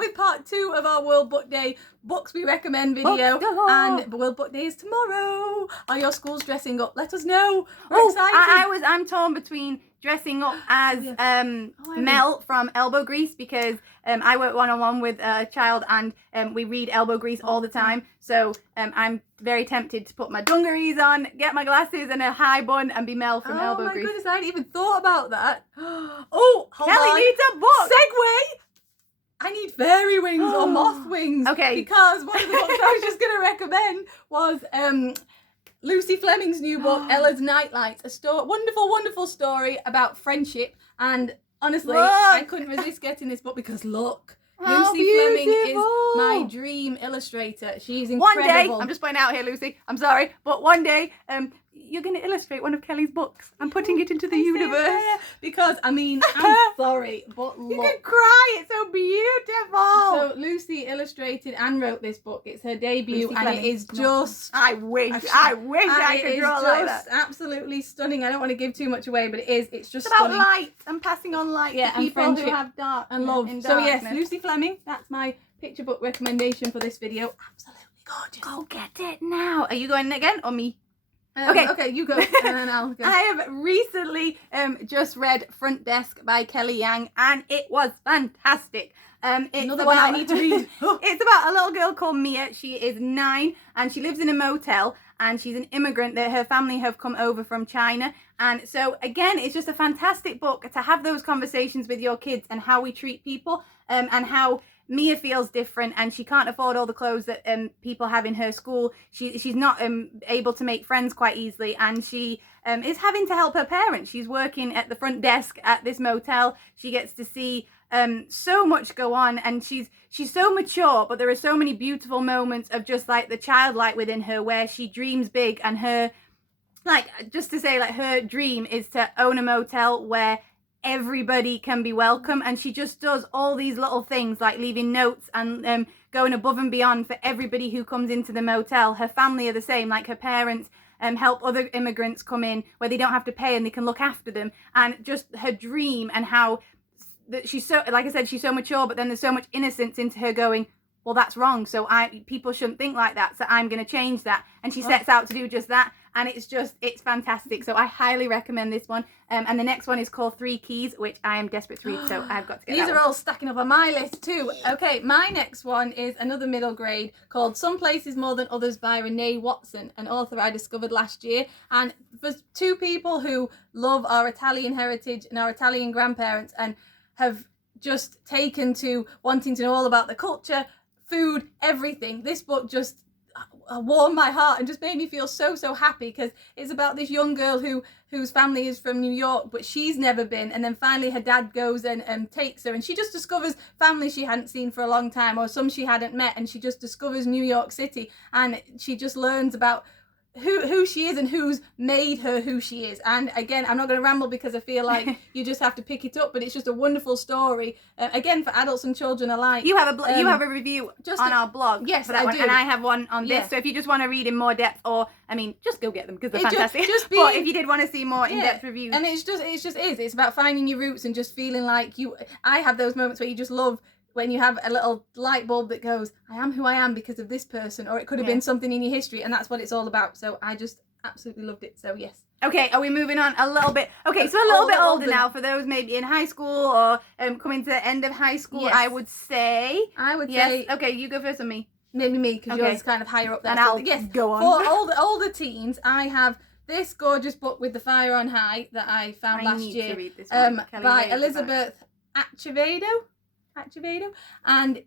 with part 2 of our World Book Day books we recommend video. And World Book Day is tomorrow. Are your schools dressing up? Let us know. We're excited. I'm torn between dressing up as Mel from Elbow Grease, because I work one-on-one with a child, and we read Elbow Grease all the time. So I'm very tempted to put my dungarees on, get my glasses and a high bun, and be Mel from Elbow Grease. Oh my goodness, I hadn't even thought about that. Oh, hold Kelly on. needs a book. Segue. I need fairy wings or moth wings. Okay. Because one of the books I was just going to recommend was Lucy Fleming's new book, Ella's Nightlights. A wonderful, wonderful story about friendship. And honestly, I couldn't resist getting this book because look. Lucy Fleming is my dream illustrator. She's incredible. One day, I'm just pointing out here, Lucy, I'm sorry, but one day, you're going to illustrate one of Kelly's books. I'm putting it into the universe. Because, I mean, I'm sorry, but look. You can cry, it's so beautiful. So Lucy illustrated and wrote this book. It's her debut, Lucy and Fleming. it is just... I wish I could draw like that. It's absolutely stunning. I don't want to give too much away, but it's just it's about stunning. light and passing on light to people who have dark and love. In so yes, darkness. Lucy Fleming, that's my picture book recommendation for this video. Absolutely gorgeous. Go get it now. Are you going again or me? Okay, you go, and then I'll go. I have recently just read Front Desk by Kelly Yang, and it was fantastic. It's Another one I need to read. It's about a little girl called Mia. She is 9, and she lives in a motel, and she's an immigrant that her family have come over from China. And so, again, it's just a fantastic book to have those conversations with your kids and how we treat people, and how Mia feels different, and she can't afford all the clothes that people have in her school. She's not able to make friends quite easily, and she is having to help her parents. She's working at the front desk at this motel. She gets to see so much go on, and she's so mature, but there are so many beautiful moments of just like the childlike within her, where she dreams big, and her, like, just to say, like, her dream is to own a motel where everybody can be welcome, and she just does all these little things like leaving notes and going above and beyond for everybody who comes into the motel. Her family are the same, like her parents help other immigrants come in where they don't have to pay and they can look after them, and just her dream, and how that she's so, like I said, she's so mature, but then there's so much innocence into her going, well, that's wrong, so people shouldn't think like that, so I'm going to change that. And she sets out to do just that, and it's fantastic. So I highly recommend this one. And the next one is called 3 Keys, which I am desperate to read, so I've got to get These that are all stacking up on my list too. Okay, my next one is another middle grade called Some Places More Than Others by Renee Watson, an author I discovered last year. And for 2 people who love our Italian heritage and our Italian grandparents and have just taken to wanting to know all about the culture, food, everything, this book just warmed my heart and just made me feel so happy, because it's about this young girl whose family is from New York, but she's never been, and then finally her dad goes and takes her, and she just discovers family she hadn't seen for a long time, or some she hadn't met, and she just discovers New York City, and she just learns about who she is and who's made her who she is. And again, I'm not going to ramble because I feel like you just have to pick it up, but it's just a wonderful story, again, for adults and children alike. You have a review just on our blog. Yes, for that I do. And I have one on this. Yeah. So if you just want to read in more depth, or I mean, just go get them because they're fantastic. But if you did want to see more in-depth reviews, and it's about finding your roots and just feeling like I have those moments where you just love when you have a little light bulb that goes, I am who I am because of this person, or it could have been something in your history, and that's what it's all about. So I just absolutely loved it. So yes. Okay, are we moving on a little bit? Okay, so a little bit older now, for those maybe in high school or coming to the end of high school, yes. I would say. Okay, you go first, or me? Maybe me, because yours is kind of higher up there. And I'll go on. For older teens, I have this gorgeous book with the fire on high that I found last year, to read this one. by Elizabeth Acevedo, and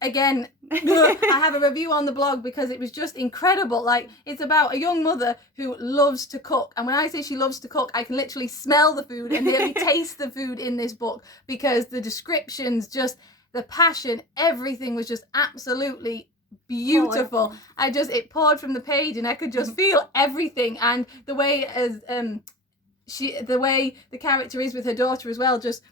again, I have a review on the blog because it was just incredible. Like, it's about a young mother who loves to cook, and when I say she loves to cook, I can literally smell the food and nearly taste the food in this book, because the descriptions, just the passion, everything was just absolutely beautiful. It poured from the page, and I could just feel everything, and the way the way the character is with her daughter as well, just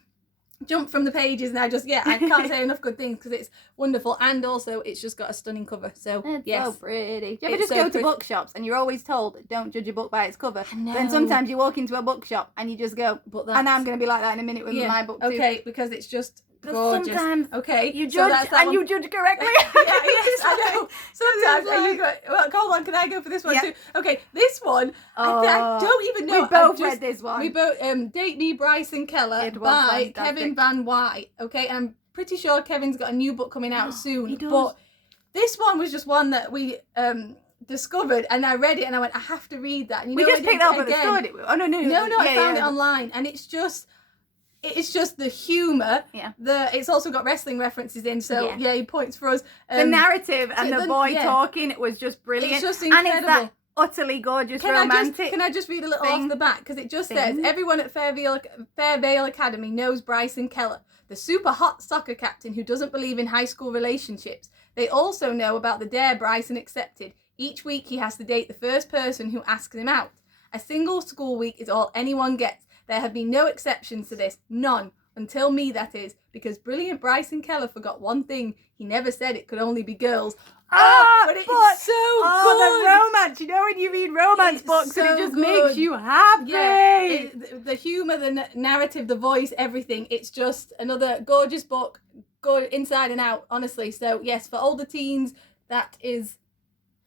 jump from the pages, and I can't say enough good things because it's wonderful, and also it's just got a stunning cover. So it's yes, so pretty. Do you ever just go to bookshops and you're always told don't judge a book by its cover? Then sometimes you walk into a bookshop and you just go, and I'm going to be like that in a minute with my book too. Okay, because it's just gorgeous. Sometimes okay, you so judge that's that and one. you judge correctly. Yes, I know. Sometimes Like- you go, well, hold on, can I go for this one Yeah. too? Okay, this one, I don't even know. We both I read this one. We both, Date Me, Bryson Keller It was by fantastic. Kevin Van White. Okay, I'm pretty sure Kevin's got a new book coming out soon. He does. But this one was just one that we discovered, and I read it, and I went, I have to read that. And you We know, just I did picked it up it at the again. store. Didn't we? Oh no, I found it online, and it's just the humor. Yeah. It's also got wrestling references in, so Yeah. he points for us. The narrative and the boy yeah. talking, it was just brilliant. It's just and incredible. it's that utterly gorgeous romantic. Can I just read a little thing. off the back? Because it just Thing. says, everyone at Fairvale Academy knows Bryson Keller, the super hot soccer captain who doesn't believe in high school relationships. They also know about the dare Bryson accepted. Each week he has to date the first person who asks him out. A single school week is all anyone gets. There have been no exceptions to this. None. Until me, that is. Because brilliant Bryson Keller forgot one thing. He never said it could only be girls. But it's so good. The romance. You know when you read romance books so and it just good. makes you happy. Yeah, the humour, the narrative, the voice, everything. It's just another gorgeous book, good inside and out, honestly. So yes, for older teens, that is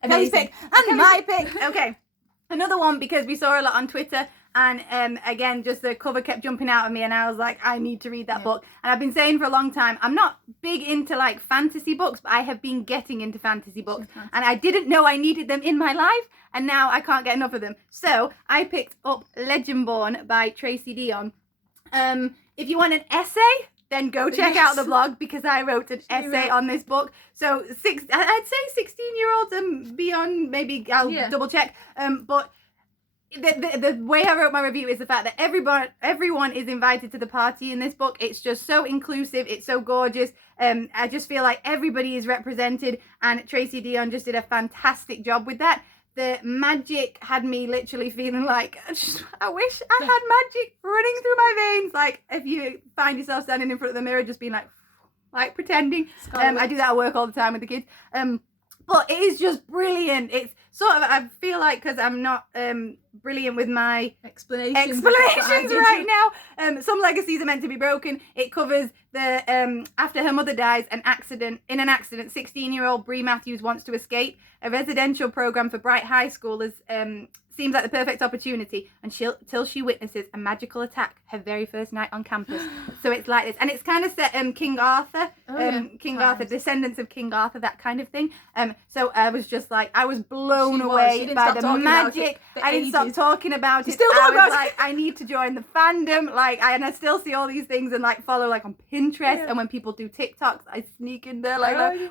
Kelly's amazing. pick and my pick. Okay, another one because we saw a lot on Twitter. And again, just the cover kept jumping out at me, and I was like, I need to read that book. And I've been saying for a long time, I'm not big into like fantasy books, but I have been getting into fantasy books, and I didn't know I needed them in my life, and now I can't get enough of them. So I picked up Legendborn by Tracy Deonn. If you want an essay, then go check out the blog, because I wrote an essay on this book. So I'd say 16-year-olds and beyond, maybe I'll double check. But the way I wrote my review is the fact that everyone is invited to the party in this book. It's just so inclusive. It's so gorgeous. I just feel like everybody is represented, and Tracy Deonn just did a fantastic job with that. The magic had me literally feeling like, I wish I had magic running through my veins. Like if you find yourself standing in front of the mirror just being like pretending. I do that at work all the time with the kids. But it is just brilliant. It's sort of, I feel like, because I'm not brilliant with my explanations right now. Some legacies are meant to be broken. It covers the after her mother dies, in an accident, 16-year-old Bree Matthews wants to escape. A residential program for bright high schoolers seems like the perfect opportunity until she witnesses a magical attack her very first night on campus. So it's like this, and it's kind of set King Arthur, Arthur, descendants of King Arthur, that kind of thing. So I was just like, I was blown away by the magic. I didn't stop talking about it. I was like, I need to join the fandom. And I still see all these things and follow on Pinterest, and when people do TikToks, I sneak in there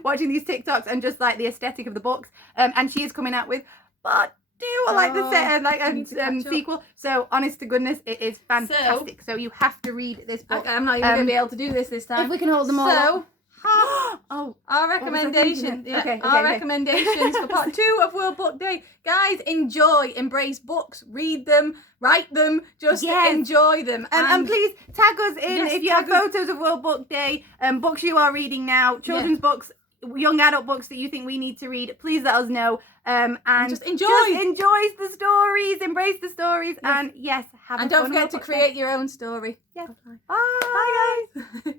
watching these TikToks and just the aesthetic of the books. And she is coming out with the sequel. So honest to goodness, it is fantastic. So you have to read this book. I'm not even going to be able to do this time. If we can hold them all up. Our recommendations, recommendations for part 2 of World Book Day. Guys, enjoy, embrace books, read them, write them, just enjoy them. And please tag us in if you have photos of World Book Day, books you are reading now, children's books, young adult books that you think we need to read. Please let us know. And just enjoy the stories, embrace the stories, and have and don't forget to create your own story. Bye guys.